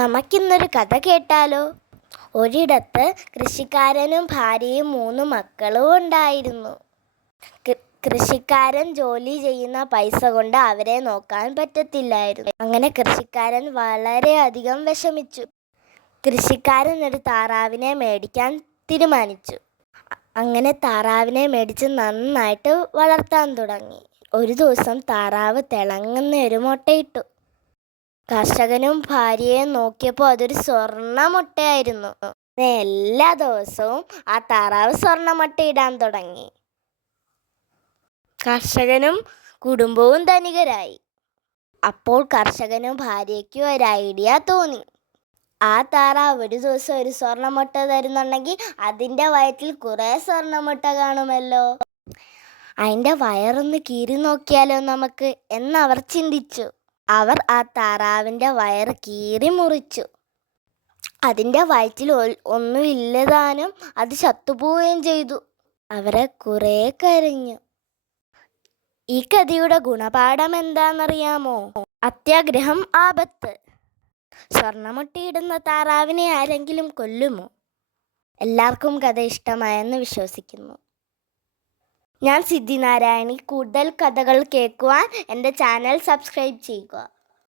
നമുക്കിന്നൊരു കഥ കേട്ടാലോ? ഒരിടത്ത് കൃഷിക്കാരനും ഭാര്യയും 3 മക്കളും ഉണ്ടായിരുന്നു. കൃഷിക്കാരൻ ജോലി ചെയ്യുന്ന പൈസ കൊണ്ട് അവരെ നോക്കാൻ പറ്റത്തില്ലായിരുന്നു. അങ്ങനെ കൃഷിക്കാരൻ വളരെയധികം വിഷമിച്ചു. കൃഷിക്കാരൻ ഒരു താറാവിനെ മേടിക്കാൻ തീരുമാനിച്ചു. അങ്ങനെ താറാവിനെ മേടിച്ച് നന്നായിട്ട് വളർത്താൻ തുടങ്ങി. ഒരു ദിവസം താറാവ് തിളങ്ങുന്ന ഒരു മുട്ടയിട്ടു. കർഷകനും ഭാര്യയും നോക്കിയപ്പോൾ അതൊരു സ്വർണ്ണ മുട്ടയായിരുന്നു. എല്ലാ ദിവസവും ആ താറാവ് സ്വർണ്ണമുട്ടയിടാൻ തുടങ്ങി. കർഷകനും കുടുംബവും ധനികരായി. അപ്പോൾ കർഷകനും ഭാര്യയ്ക്കും ഒരു ഐഡിയ തോന്നി. ആ താറാവ് ഒരു ദിവസം ഒരു സ്വർണ്ണമുട്ട തരുന്നുണ്ടെങ്കിൽ അതിൻ്റെ വയറ്റിൽ കുറേ സ്വർണ്ണമുട്ട കാണുമല്ലോ. അതിൻ്റെ വയറൊന്ന് കീറി നോക്കിയാലോ നമുക്ക് എന്നവർ ചിന്തിച്ചു. അവർ ആ താറാവിൻ്റെ വയറ് കീറി മുറിച്ചു. അതിൻ്റെ വയറ്റിൽ ഒന്നുമില്ലതാനും അത് ചത്തുപോവുകയും ചെയ്തു. അവരെ കുറേ കരഞ്ഞു. ഈ കഥയുടെ ഗുണപാഠം എന്താണെന്നറിയാമോ? അത്യാഗ്രഹം ആപത്ത്. സ്വർണ്ണമുട്ടയിടുന്ന താറാവിനെ ആരെങ്കിലും കൊല്ലുമോ? എല്ലാവർക്കും കഥ ഇഷ്ടമായെന്ന് വിശ്വസിക്കുന്നു. ഞാൻ സിദ്ധി നാരായണി. കൂടുതൽ കഥകൾ കേൾക്കുവാൻ എൻ്റെ ചാനൽ സബ്സ്ക്രൈബ് ചെയ്യുക.